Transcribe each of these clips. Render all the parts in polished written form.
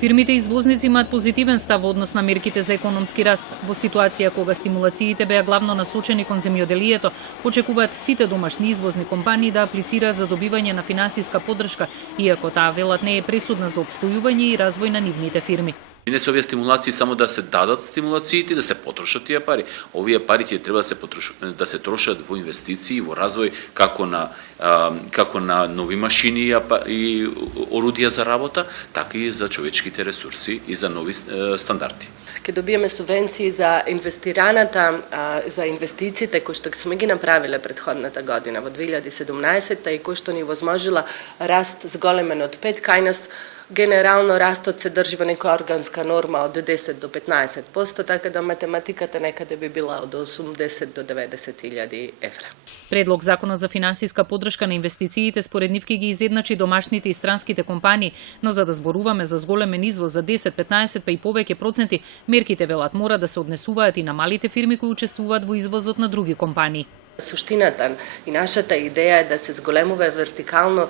Фирмите извозници имаат позитивен став во однос на мерките за економски раст. Во ситуација кога стимулациите беа главно насочени кон земјоделието, очекуваат сите домашни извозни компании да аплицираат за добивање на финансиска поддршка, иако таа велат не е пресудна за опстојување и развој на нивните фирми. Не се овие стимулации само да се дадат стимулациите, да се потрошат тие пари. Овие пари ќе треба да се трошат во инвестиции, во развој како на нови машини и орудија за работа, така и за човечките ресурси и за нови стандарди. Ке добиеме субвенции за инвестираната, за инвестициите кои што сме ги направиле претходната година во 2017 и кои што ни возможила раст зголемен од 5 кај нас. Генерално растот се држи во некоја органска норма од 10 до 15%, така да математиката некаде би била од 80 до 90.000 евра. Предлог законот за финансиска поддршка на инвестициите според нив ќе ги изедначи домашните и странските компании, но за да зборуваме за зголемен извоз за 10, 15 па и повеќе проценти, мерките велат мора да се однесуваат и на малите фирми кои учествуваат во извозот на други компании. Суштината и нашата идеја е да се зголемува вертикално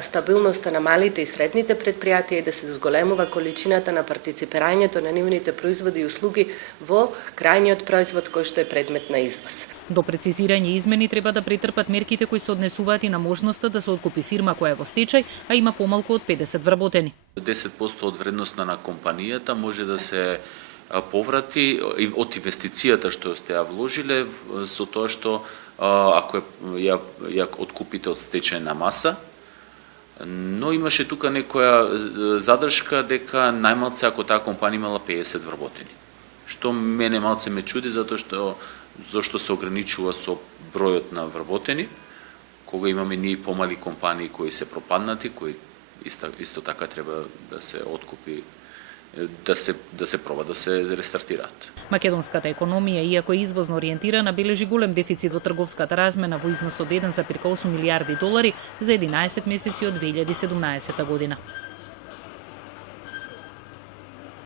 стабилноста на малите и средните предпријатија и да се зголемува количината на партиципирањето на нивните производи и услуги во крајниот производ кој што е предмет на извоз. До прецизирање измени треба да претрпат мерките кои се однесуваат и на можноста да се откупи фирма која е во стечај, а има помалку од 50 вработени. 10% од вредноста на компанијата може да се поврати од инвестицијата што сте ја вложиле со тоа што ако ја откупите од стечајна маса, но имаше тука некоја задршка дека најмалце ако таа компанија имала 50 вработени. Што мене малце ме чуди зашто се ограничува со бројот на вработени, кога имаме ние помали компании кои се пропаднати, кои исто така треба да се откупи, да се проба да се рестартираат. Македонската економија, иако е извозно ориентирана, бележи голем дефицит во трговската размена во износ од $1,8 милијарди за 11 месеци од 2017 година.